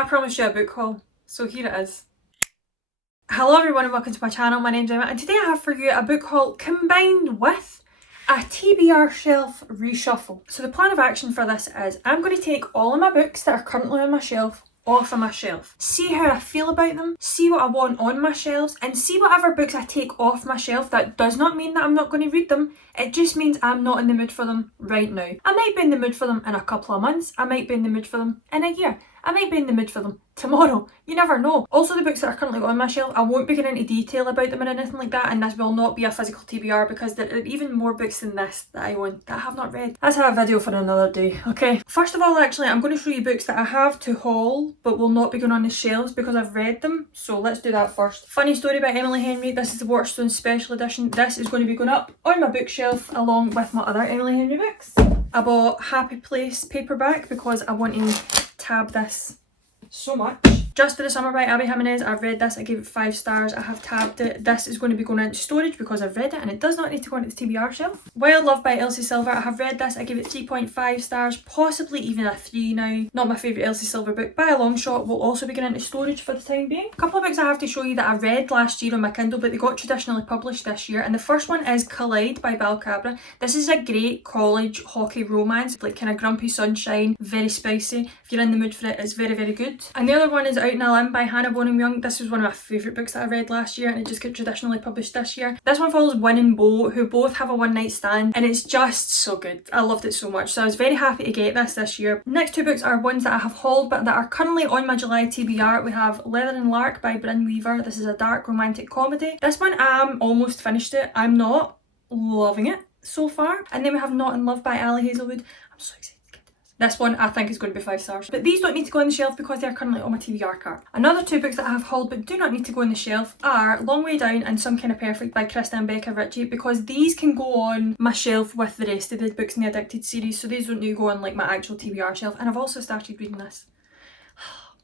I promised you a book haul, so here it is. Hello everyone and welcome to my channel. My name's Emma and today I have for you a book haul combined with a TBR shelf reshuffle. So the plan of action for this is I'm going to take all of my books that are currently on my shelf off of my shelf, see how I feel about them, see what I want on my shelves, and see whatever books I take off my shelf. That does not mean that I'm not going to read them, it just means I'm not in the mood for them right now. I might be in the mood for them in a couple of months, I might be in the mood for them in a year, I might be in the mood for them tomorrow, you never know. Also, the books that are currently on my shelf, I won't be getting into detail about them or anything like that, and this will not be a physical TBR because there are even more books than this that I own that I have not read. That's a video for another day, okay? First of all, actually, I'm going to show you books that I have to haul but will not be going on the shelves because I've read them, so let's do that first. Funny story about Emily Henry, this is the Waterstones Special Edition. This is going to be going up on my bookshelf along with my other Emily Henry books. I bought Happy Place paperback because I want to tab this so much. Just for the Summer by Abby Jimenez, I've read this, I gave it 5 stars, I have tabbed it. This is going to be going into storage because I've read it and it does not need to go into the TBR shelf. Wild Love by Elsie Silver, I have read this, I gave it 3.5 stars, possibly even a 3 now. Not my favourite Elsie Silver book by a long shot, will also be going into storage for the time being. A couple of books I have to show you that I read last year on my Kindle but they got traditionally published this year, and the first one is Collide by Bal Cabra. This is a great college hockey romance, like kind of grumpy sunshine, very spicy. If you're in the mood for it, it's very, very good. And the other one is Out in a Limb by Hannah Bonham Young. This was one of my favourite books that I read last year and it just got traditionally published this year. This one follows Win and Bo, who both have a one night stand, and it's just so good. I loved it so much, so I was very happy to get this year. Next two books are ones that I have hauled but that are currently on my July TBR. We have Leather and Lark by Bryn Weaver. This is a dark romantic comedy. This one almost finished it. I'm not loving it so far. And then we have Not in Love by Ali Hazelwood. I'm so excited. This one I think is going to be 5 stars. But these don't need to go on the shelf because they are currently on my TBR cart. Another two books that I have hauled but do not need to go on the shelf are Long Way Down and Some Kind of Perfect by Krista and Becca Ritchie, because these can go on my shelf with the rest of the books in the Addicted series, so these don't need to go on like my actual TBR shelf. And I've also started reading this.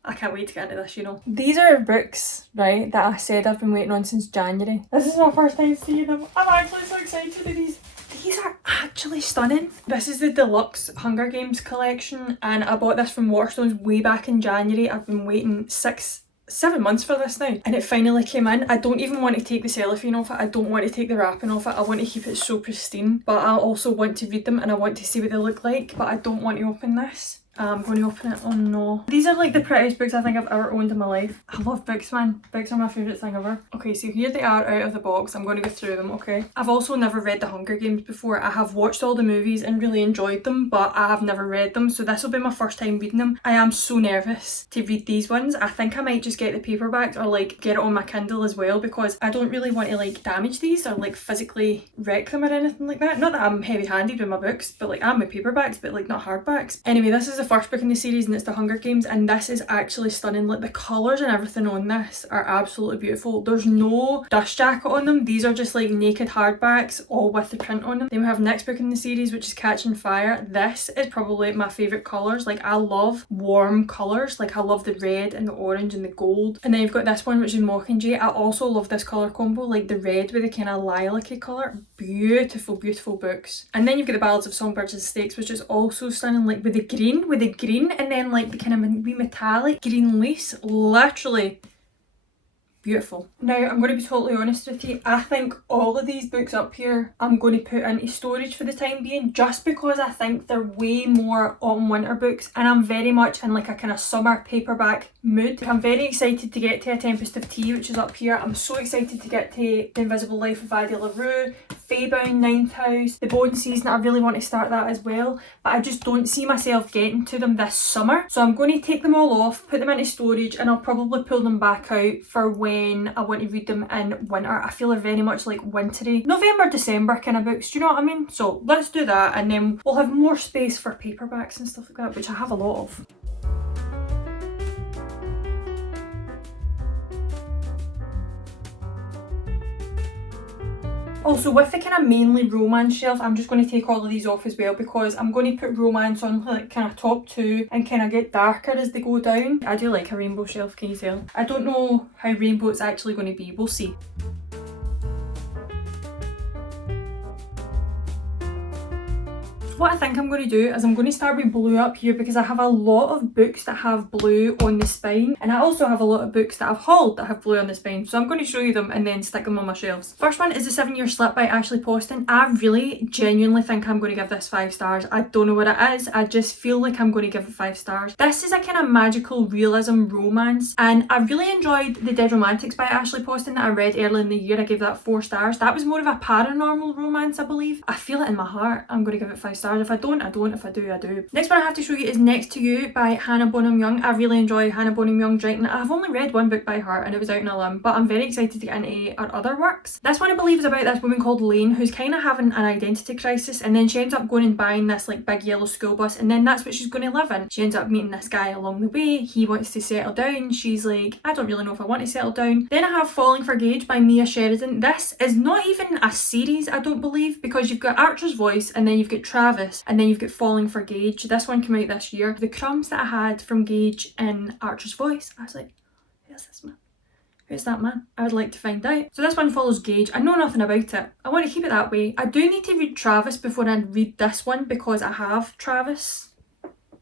I can't wait to get into this, you know. These are books, right, that I said I've been waiting on since January. This is my first time seeing them. I'm actually so excited for these. These are actually stunning. This is the deluxe Hunger Games collection and I bought this from Waterstones way back in January. I've been waiting 7 months for this now and it finally came in. I don't even want to take the cellophane off it, I don't want to take the wrapping off it, I want to keep it so pristine, but I also want to read them and I want to see what they look like, but I don't want to open this. I'm going to open it. Oh no. These are like the prettiest books I think I've ever owned in my life. I love books, man. Books are my favourite thing ever. Okay, so here they are out of the box. I'm going to go through them, okay? I've also never read The Hunger Games before. I have watched all the movies and really enjoyed them, but I have never read them, so this will be my first time reading them. I am so nervous to read these ones. I think I might just get the paperback or like get it on my Kindle as well, because I don't really want to like damage these or like physically wreck them or anything like that. Not that I'm heavy-handed with my books, but like I'm with paperbacks, but like not hardbacks. Anyway, this is the first book in the series and it's The Hunger Games, and this is actually stunning. Like the colours and everything on this are absolutely beautiful. There's no dust jacket on them. These are just like naked hardbacks all with the print on them. Then we have next book in the series, which is Catching Fire. This is probably my favourite colours. Like I love warm colours. Like I love the red and the orange and the gold. And then you've got this one, which is Mockingjay. I also love this colour combo, like the red with the kind of lilac-y colour. Beautiful, beautiful books. And then you've got the Ballads of Songbirds and Snakes, which is also stunning, like with the green, and then like the kind of wee metallic green lace. Literally beautiful. Now I'm going to be totally honest with you, I think all of these books up here I'm going to put into storage for the time being, just because I think they're way more autumn winter books and I'm very much in like a kind of summer paperback mood. I'm very excited to get to A Tempest of Tea, which is up here. I'm so excited to get to The Invisible Life of Addie LaRue, Faybound, Ninth House, The Bone Season. I really want to start that as well, but I just don't see myself getting to them this summer, so I'm going to take them all off, put them into storage, and I'll probably pull them back out for when I want to read them in winter. I feel they're very much like wintry, November, December kind of books, do you know what I mean? So let's do that and then we'll have more space for paperbacks and stuff like that, which I have a lot of. Also, with the kind of mainly romance shelf, I'm just going to take all of these off as well, because I'm going to put romance on like kind of top 2 and kind of get darker as they go down. I do like a rainbow shelf, can you tell? I don't know how rainbow it's actually going to be, we'll see. What I think I'm going to do is I'm going to start with blue up here because I have a lot of books that have blue on the spine, and I also have a lot of books that I've hauled that have blue on the spine, so I'm going to show you them and then stick them on my shelves. First one is The 7-Year Slip by Ashley Poston. I really genuinely think I'm going to give this 5 stars. I don't know what it is, I just feel like I'm going to give it 5 stars. This is a kind of magical realism romance, and I really enjoyed The Dead Romantics by Ashley Poston that I read early in the year. I gave that 4 stars. That was more of a paranormal romance, I believe. I feel it in my heart. I'm going to give it 5 stars. If I don't, I don't. If I do, I do. Next one I have to show you is Next to You by Hannah Bonham Young. I really enjoy Hannah Bonham Young's writing. I've only read one book by her and it was Out on a Limb, but I'm very excited to get into her other works. This one I believe is about this woman called Lane who's kind of having an identity crisis, and then she ends up going and buying this like big yellow school bus, and then that's what she's going to live in. She ends up meeting this guy along the way. He wants to settle down. She's like, I don't really know if I want to settle down. Then I have Falling for Gage by Mia Sheridan. This is not even a series, I don't believe, because you've got Archer's Voice, and then you've got Travis, and then you've got Falling for Gage. This one came out this year. The crumbs that I had from Gage in Archer's Voice, I was like, who's this man? Who's that man? I would like to find out. So this one follows Gage. I know nothing about it. I want to keep it that way. I do need to read Travis before I read this one because I have Travis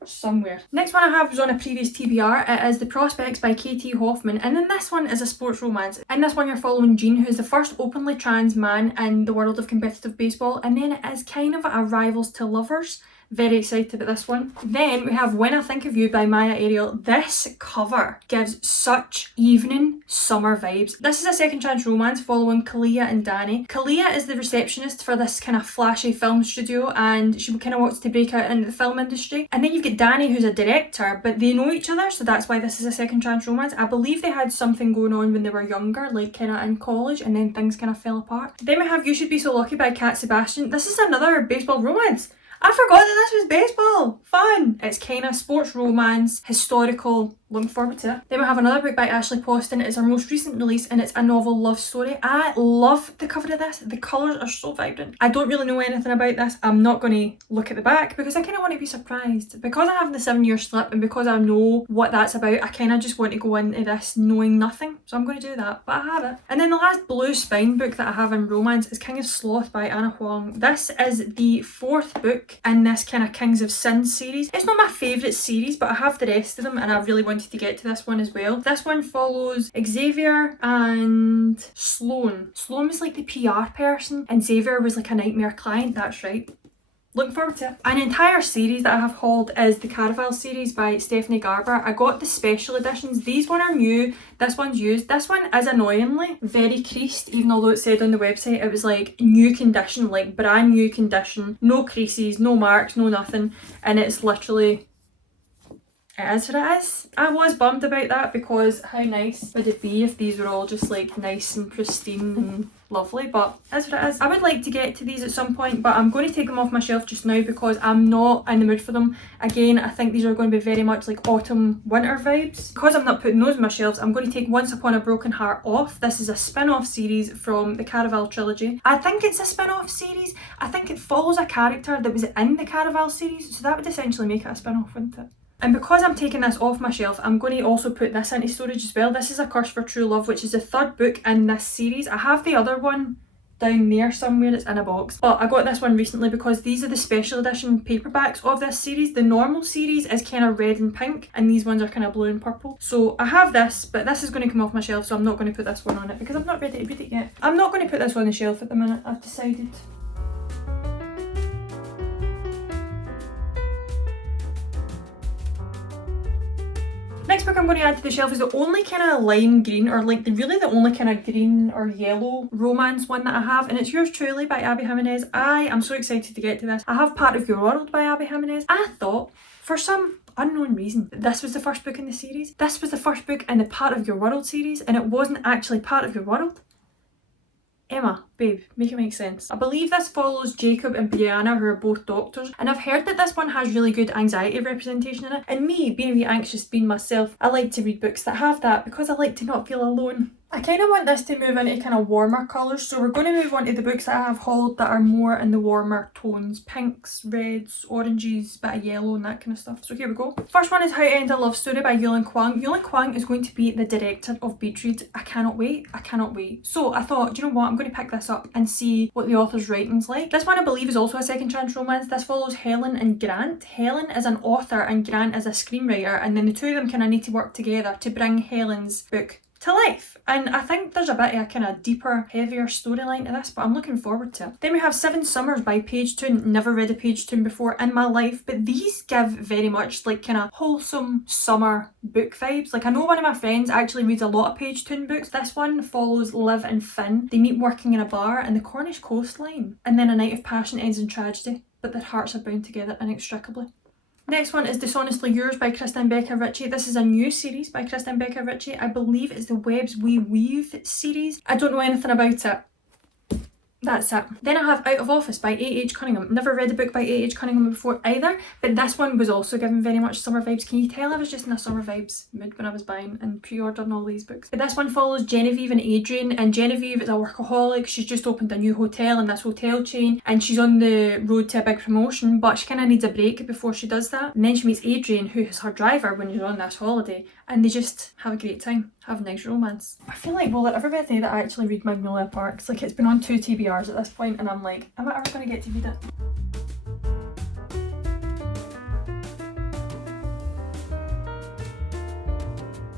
somewhere. Next one I have was on a previous TBR. It is The Prospects by KT Hoffman, and then this one is a sports romance. In this one you're following Gene, who is the first openly trans man in the world of competitive baseball, and then it is kind of a rivals to lovers. Very excited about this one. Then we have When I Think of You by Maya Ariel. This cover gives such evening summer vibes. This is a second chance romance following Kalia and Danny. Kalia is the receptionist for this kind of flashy film studio, and she kind of wants to break out into the film industry. And then you've got Danny, who's a director, but they know each other, so that's why this is a second chance romance. I believe they had something going on when they were younger, like kind of in college, and then things kind of fell apart. Then we have You Should Be So Lucky by Cat Sebastian. This is another baseball romance. I forgot that this was baseball. Fun. It's kind of sports romance, historical. Looking forward to it. Then we have another book by Ashley Poston. It's her most recent release and it's a novel love story. I love the cover of this. The colours are so vibrant. I don't really know anything about this. I'm not going to look at the back because I kind of want to be surprised. Because I have the 7-year slip and because I know what that's about, I kind of just want to go into this knowing nothing. So I'm going to do that, but I have it. And then the last blue spine book that I have in romance is King of Sloth by Anna Huang. This is the 4th book in this kind of Kings of Sin series. It's not my favourite series, but I have the rest of them and I really wanted to get to this one as well. This one follows Xavier and Sloan. Sloan was like the PR person and Xavier was like a nightmare client. That's right. Looking forward to it. An entire series that I have hauled is the Caraval series by Stephanie Garber. I got the special editions. These one are new, this one's used. This one is annoyingly very creased, even although it said on the website it was like new condition, like brand new condition, no creases, no marks, no nothing, and it's literally, it is what it is. I was bummed about that because how nice would it be if these were all just like nice and pristine and lovely, but that's what it is. I would like to get to these at some point, but I'm going to take them off my shelf just now because I'm not in the mood for them. Again, I think these are going to be very much like autumn winter vibes. Because I'm not putting those on my shelves, I'm going to take Once Upon a Broken Heart off. This is a spin-off series from the Caraval trilogy. I think it's a spin-off series. I think it follows a character that was in the Caraval series, so that would essentially make it a spin-off, wouldn't it? And because I'm taking this off my shelf, I'm going to also put this into storage as well. This is A Curse for True Love, which is the 3rd book in this series. I have the other one down there somewhere, it's in a box. But I got this one recently because these are the special edition paperbacks of this series. The normal series is kind of red and pink, and these ones are kind of blue and purple. So I have this, but this is going to come off my shelf, so I'm not going to put this one on it because I'm not ready to read it yet. I'm not going to put this on the shelf at the minute, I've decided. Next book I'm going to add to the shelf is the only kind of lime green, or like really the only kind of green or yellow romance one that I have, and it's Yours Truly by Abby Jimenez. I am so excited to get to this. I have Part of Your World by Abby Jimenez. I thought, for some unknown reason, this was the first book in the series. This was the first book in the Part of Your World series, and it wasn't actually Part of Your World. Emma, babe, make it make sense. I believe this follows Jacob and Brianna, who are both doctors, and I've heard that this one has really good anxiety representation in it, and me, being a wee anxious being myself, I like to read books that have that because I like to not feel alone. I kind of want this to move into kind of warmer colours, so we're going to move on to the books that I have hauled that are more in the warmer tones. Pinks, reds, oranges, bit of yellow and that kind of stuff. So here we go. First one is How to End a Love Story by Yulin Kwang. Yulin Kwang is going to be the director of Beach Read. I cannot wait. I cannot wait. So I thought, do you know what? I'm going to pick this up and see what the author's writing's like. This one I believe is also a second chance romance. This follows Helen and Grant. Helen is an author and Grant is a screenwriter, and then the two of them kind of need to work together to bring Helen's book to life. And I think there's a bit of a kind of deeper, heavier storyline to this, but I'm looking forward to it. Then we have Seven Summers by Page Toon. Never read a Page Toon before in my life, but these give very much like kind of wholesome summer book vibes. Like I know one of my friends actually reads a lot of Page Toon books. This one follows Liv and Finn. They meet working in a bar in the Cornish coastline, and then a night of passion ends in tragedy, but their hearts are bound together inextricably. Next one is Dishonestly Yours by Kristen Becca Ritchie. This is a new series by Kristen Becca Ritchie. I believe it's the Webs We Weave series. I don't know anything about it. That's it. Then I have Out of Office by A.H. Cunningham. Never read a book by A.H. Cunningham before either, but this one was also given very much summer vibes. Can you tell I was just in a summer vibes mood when I was buying and pre-ordering all these books? But this one follows Genevieve and Adrian, and Genevieve is a workaholic. She's just opened a new hotel in this hotel chain, and she's on the road to a big promotion, but she kind of needs a break before she does that. And then she meets Adrian, who is her driver when you're on this holiday, and they just have a great time, have a nice romance. I feel like, will it ever be a day that I actually read Magnolia Parks? Like, it's been on 2 TBRs at this point, and I'm like, am I ever going to get to read it?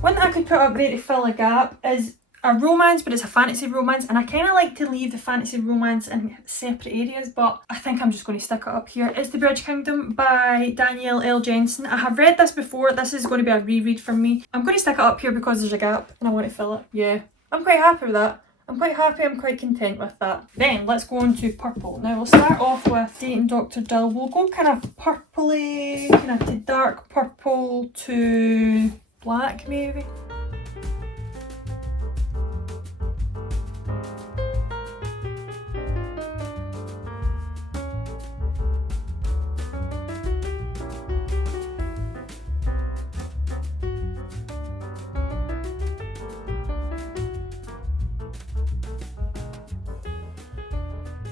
One that I could put up there to fill a gap is a romance, but it's a fantasy romance, and I kind of like to leave the fantasy romance in separate areas, but I think I'm just going to stick it up here. It's The Bridge Kingdom by Danielle L. Jensen. I have read this before. This is going to be a reread for me. I'm going to stick it up here because there's a gap and I want to fill it. Yeah, I'm quite happy with that. I'm quite happy, I'm quite content with that. Then let's go on to purple. Now we'll start off with Dating Dr. Dill. We'll go kind of purpley, kind of to dark purple to black maybe.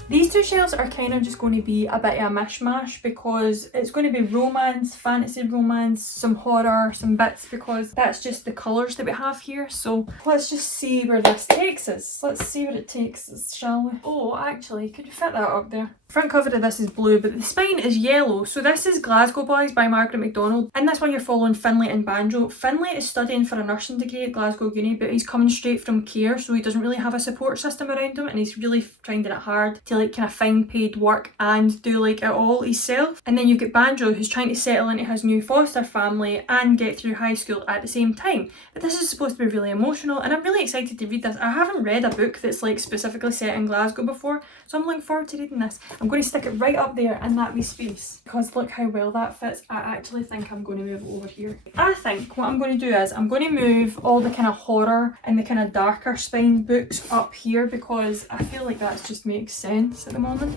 These two shelves are kind of just going to be a bit of a mishmash because it's going to be romance, fantasy romance, some horror, some bits, because that's just the colours that we have here. So let's just see where this takes us. Let's see where it takes us, shall we? Oh, actually, could you fit that up there? Front cover of this is blue, but the spine is yellow. So this is Glasgow Boys by Margaret MacDonald. In this one you're following Finlay and Banjo. Finlay is studying for a nursing degree at Glasgow Uni, but he's coming straight from care, so he doesn't really have a support system around him, and he's really finding it hard to like kind of find paid work and do like it all himself. And then you've got Banjo, who's trying to settle into his new foster family and get through high school at the same time. But this is supposed to be really emotional, and I'm really excited to read this. I haven't read a book that's like specifically set in Glasgow before, so I'm looking forward to reading this. I'm going to stick it right up there in that wee space because look how well that fits. I actually think I'm going to move it over here. I think what I'm going to do is I'm going to move all the kind of horror and the kind of darker spine books up here because I feel like that just makes sense at the moment.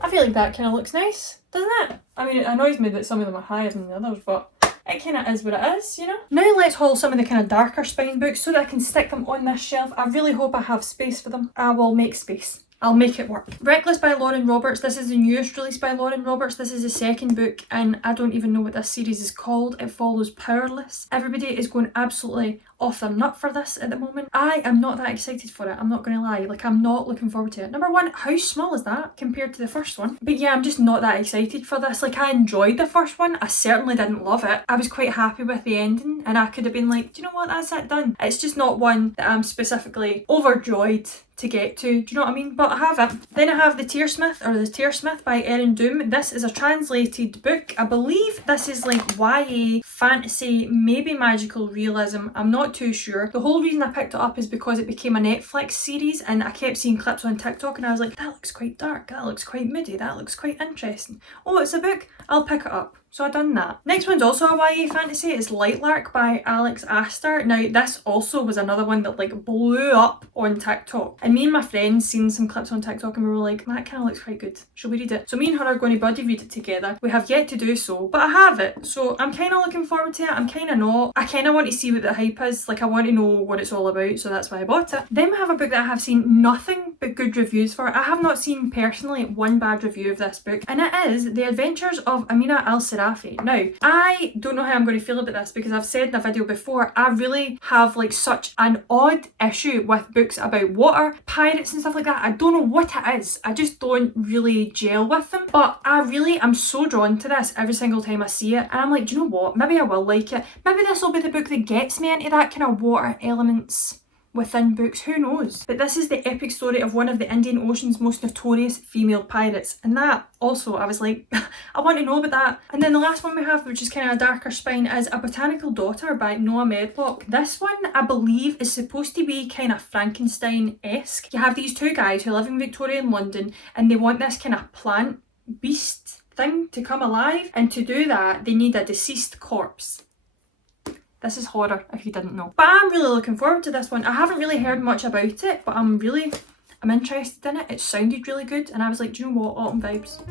I feel like that kind of looks nice, doesn't it? I mean, it annoys me that some of them are higher than the others, but it kind of is what it is, you know? Now let's haul some of the kind of darker spine books so that I can stick them on this shelf. I really hope I have space for them. I will make space. I'll make it work. Reckless by Lauren Roberts. This is the newest release by Lauren Roberts. This is the second book and I don't even know what this series is called. It follows Powerless. Everybody is going absolutely off their nut for this at the moment. I am not that excited for it, I'm not going to lie. Like, I'm not looking forward to it. Number one, how small is that compared to the first one? But yeah, I'm just not that excited for this. Like, I enjoyed the first one. I certainly didn't love it. I was quite happy with the ending and I could have been like, do you know what, that's it, done. It's just not one that I'm specifically overjoyed to get to, do you know what I mean? But I have it. Then I have The Tearsmith, or The Tearsmith by Erin Doom. This is a translated book. I believe this is like YA, fantasy, maybe magical realism. I'm not too sure. The whole reason I picked it up is because it became a Netflix series and I kept seeing clips on TikTok and I was like, that looks quite dark, that looks quite moody, that looks quite interesting. Oh, it's a book, I'll pick it up. So I done that. Next one's also a YA fantasy. It's Lightlark by Alex Astor. Now this also was another one that like blew up on TikTok. And me and my friends seen some clips on TikTok and we were like, that kind of looks quite good. Shall we read it? So me and her are going to buddy read it together. We have yet to do so, but I have it. So I'm kind of looking forward to it. I'm kind of not. I kind of want to see what the hype is. Like I want to know what it's all about. So that's why I bought it. Then we have a book that I have seen nothing but good reviews for. I have not seen personally one bad review of this book. And it is The Adventures of Amina Al-Sirafi. Now, I don't know how I'm going to feel about this because I've said in a video before, I really have like such an odd issue with books about water, pirates and stuff like that. I don't know what it is. I just don't really gel with them. But I really am so drawn to this every single time I see it. And I'm like, do you know what? Maybe I will like it. Maybe this will be the book that gets me into that kind of water elements within books, who knows? But this is the epic story of one of the Indian Ocean's most notorious female pirates. And that also, I was like, I want to know about that. And then the last one we have, which is kind of a darker spine, is A Botanical Daughter by Noah Medlock. This one, I believe, is supposed to be kind of Frankenstein-esque. You have these two guys who live in Victorian London and they want this kind of plant beast thing to come alive. And to do that, they need a deceased corpse. This is horror, if you didn't know. But I'm really looking forward to this one. I haven't really heard much about it, but I'm interested in it. It sounded really good, and I was like, do you know what? Autumn vibes.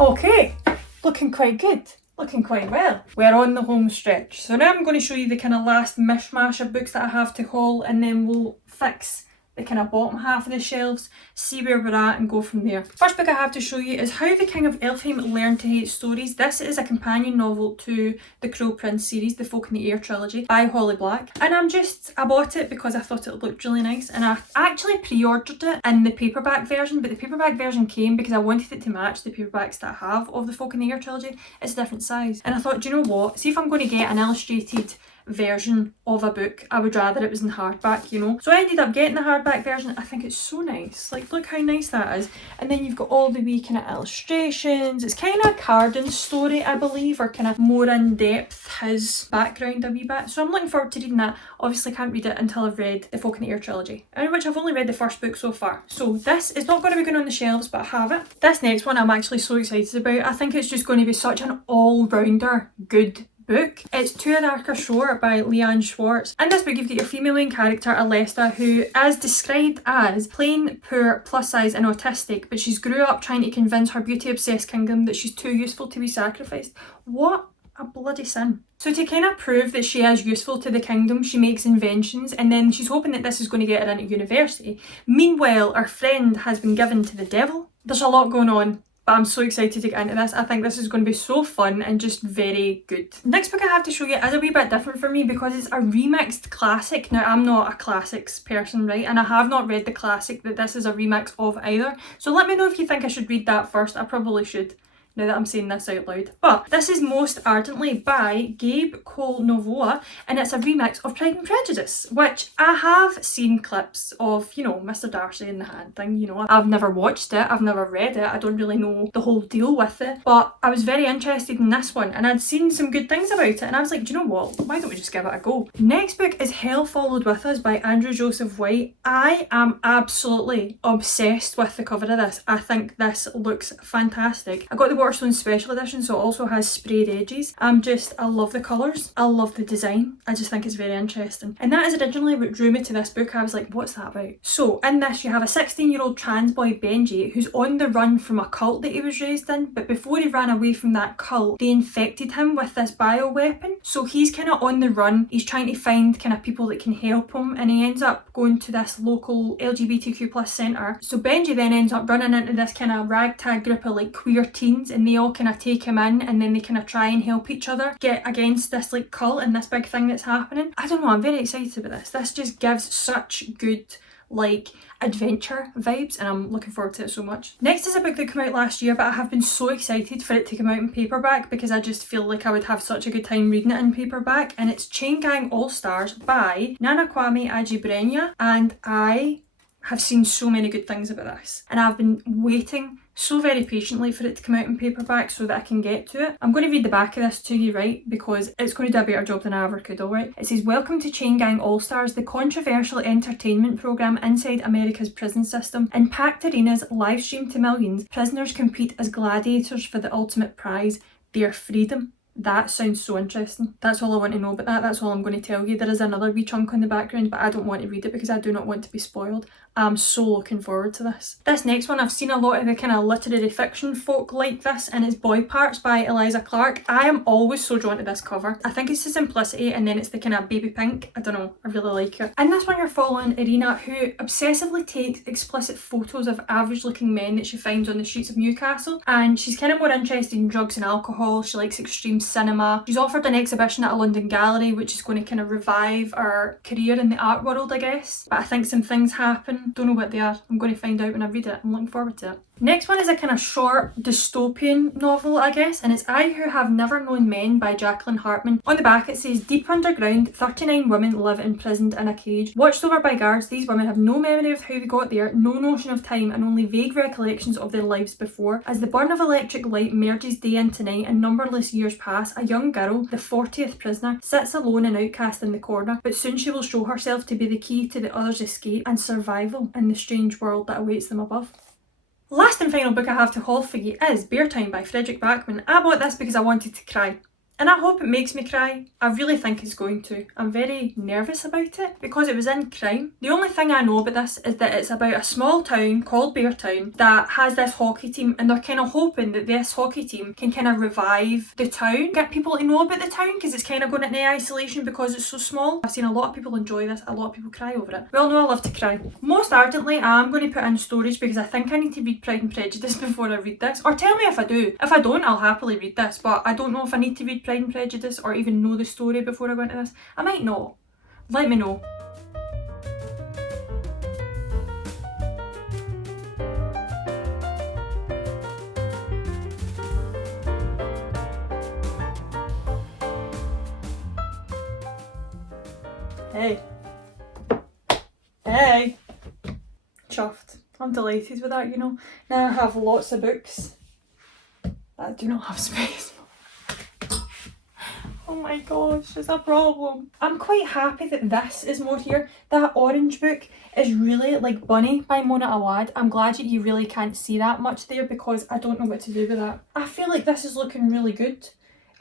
Okay, looking quite good. Looking quite well. We're on the home stretch. So now I'm going to show you the kind of last mishmash of books that I have to haul, and then we'll fix the kind of bottom half of the shelves, see where we're at and go from there. First book I have to show you is How the King of Elfheim Learned to Hate Stories. This is a companion novel to the Cruel Prince series, the Folk in the Air trilogy by Holly Black. And I bought it because I thought it looked really nice, and I actually pre-ordered it in the paperback version, but the paperback version came because I wanted it to match the paperbacks that I have of the Folk in the Air trilogy. It's a different size. And I thought, do you know what? See if I'm going to get an illustrated version of a book, I would rather it was in hardback, you know. So I ended up getting the hardback version. I think it's so nice. Like, look how nice that is. And then you've got all the wee kind of illustrations. It's kind of a Cardan story, I believe, or kind of more in depth his background a wee bit. So I'm looking forward to reading that. Obviously can't read it until I've read the Folk in the Air trilogy, in which I've only read the first book so far. So this is not going to be going on the shelves, but I have it. This next one I'm actually so excited about. I think it's just going to be such an all-rounder good book. It's To a Darker Shore by Leanne Schwartz. In this book you've got your female main character Alesta, who is described as plain, poor, plus size and autistic, but she's grew up trying to convince her beauty obsessed kingdom that she's too useful to be sacrificed. What a bloody sin. So to kind of prove that she is useful to the kingdom, she makes inventions, and then she's hoping that this is going to get her into university. Meanwhile, her friend has been given to the devil. There's a lot going on, but I'm so excited to get into this. I think this is going to be so fun and just very good. Next book I have to show you is a wee bit different for me because it's a remixed classic. Now, I'm not a classics person, right? And I have not read the classic that this is a remix of either. So let me know if you think I should read that first. I probably should, now that I'm saying this out loud. But this is Most Ardently by Gabe Cole Novoa, and it's a remix of Pride and Prejudice, which I have seen clips of, you know, Mr. Darcy and the Hand thing, you know. I've never watched it, I've never read it, I don't really know the whole deal with it, but I was very interested in this one, and I'd seen some good things about it, and I was like, do you know what, why don't we just give it a go? Next book is Hell Followed With Us by Andrew Joseph White. I am absolutely obsessed with the cover of this. I think this looks fantastic. I got the Waterstone Special Edition, so it also has sprayed edges. I love the colours, I love the design, I just think it's very interesting. And that is originally what drew me to this book. I was like, what's that about? So in this you have a 16-year-old trans boy, Benji, who's on the run from a cult that he was raised in, but before he ran away from that cult, they infected him with this bioweapon. So he's kind of on the run, he's trying to find kind of people that can help him, and he ends up going to this local LGBTQ+ centre. So Benji then ends up running into this kind of ragtag group of like queer teens, and they all kind of take him in, and then they kind of try and help each other get against this like cult and this big thing that's happening. I don't know, I'm very excited about this. This just gives such good like adventure vibes, and I'm looking forward to it so much. Next is a book that came out last year, but I have been so excited for it to come out in paperback because I just feel like I would have such a good time reading it in paperback, and it's Chain Gang All Stars by Nana Kwame Adjei-Brenyah, and I have seen so many good things about this, and I've been waiting so very patiently for it to come out in paperback so that I can get to it. I'm going to read the back of this to you, right, because it's going to do a better job than I ever could, alright? It says, "Welcome to Chain Gang All-Stars, the controversial entertainment programme inside America's prison system. In packed arenas, live streamed to millions, prisoners compete as gladiators for the ultimate prize, their freedom." That sounds so interesting. That's all I want to know about that. That's all I'm going to tell you. There is another wee chunk in the background, but I don't want to read it because I do not want to be spoiled. I'm so looking forward to this. This next one, I've seen a lot of the kind of literary fiction folk like this, and it's Boy Parts by Eliza Clark. I am always so drawn to this cover. I think it's the simplicity and then it's the kind of baby pink. I don't know, I really like it. In this one you're following Irina, who obsessively takes explicit photos of average looking men that she finds on the streets of Newcastle, and she's kind of more interested in drugs and alcohol. She likes extreme cinema. She's offered an exhibition at a London gallery which is going to kind of revive her career in the art world, I guess, but I think some things happen. Don't know what they are. I'm going to find out when I read it. I'm looking forward to it. Next one is a kind of short dystopian novel, I guess, and it's I Who Have Never Known Men by Jacqueline Hartman. On the back it says, "Deep underground, 39 women live imprisoned in a cage. Watched over by guards, these women have no memory of how they got there, no notion of time, and only vague recollections of their lives before. As the burn of electric light merges day into night and numberless years pass, a young girl, the 40th prisoner, sits alone and outcast in the corner, but soon she will show herself to be the key to the others' escape and survival in the strange world that awaits them above." Last and final book I have to haul for you is Bear Time by Frederick Backman. I bought this because I wanted to cry. And I hope it makes me cry. I really think it's going to. I'm very nervous about it because it was in crime. The only thing I know about this is that it's about a small town called Beartown that has this hockey team, and they're kind of hoping that this hockey team can kind of revive the town, get people to know about the town because it's kind of going into isolation because it's so small. I've seen a lot of people enjoy this, a lot of people cry over it. Well, no, I love to cry. Most ardently, I'm going to put in storage because I think I need to read Pride and Prejudice before I read this. Or tell me if I do. If I don't, I'll happily read this, but I don't know if I need to read Pride and Prejudice or even know the story before I go into this. I might not. Let me know. Hey. Hey. Chuffed. I'm delighted with that, you know. Now I have lots of books that I do not have space for. Oh my gosh, it's a problem. I'm quite happy that this is more here. That orange book is really like Bunny by Mona Awad. I'm glad that you really can't see that much there because I don't know what to do with that. I feel like this is looking really good.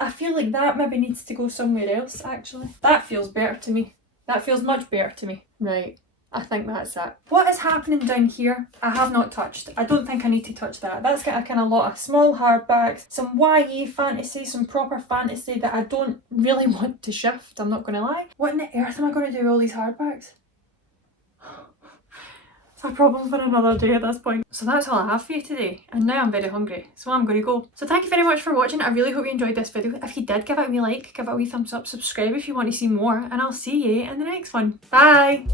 I feel like that maybe needs to go somewhere else actually. That feels better to me. That feels much better to me. Right. I think that's it. What is happening down here? I have not touched. I don't think I need to touch that. That's got a kind of lot of small hardbacks, some YA fantasy, some proper fantasy that I don't really want to shift, I'm not going to lie. What in the earth am I going to do with all these hardbacks? It's a problem for another day at this point. So that's all I have for you today, and now I'm very hungry, so I'm going to go. So thank you very much for watching. I really hope you enjoyed this video. If you did, give it a wee like, give it a wee thumbs up, subscribe if you want to see more, and I'll see you in the next one. Bye!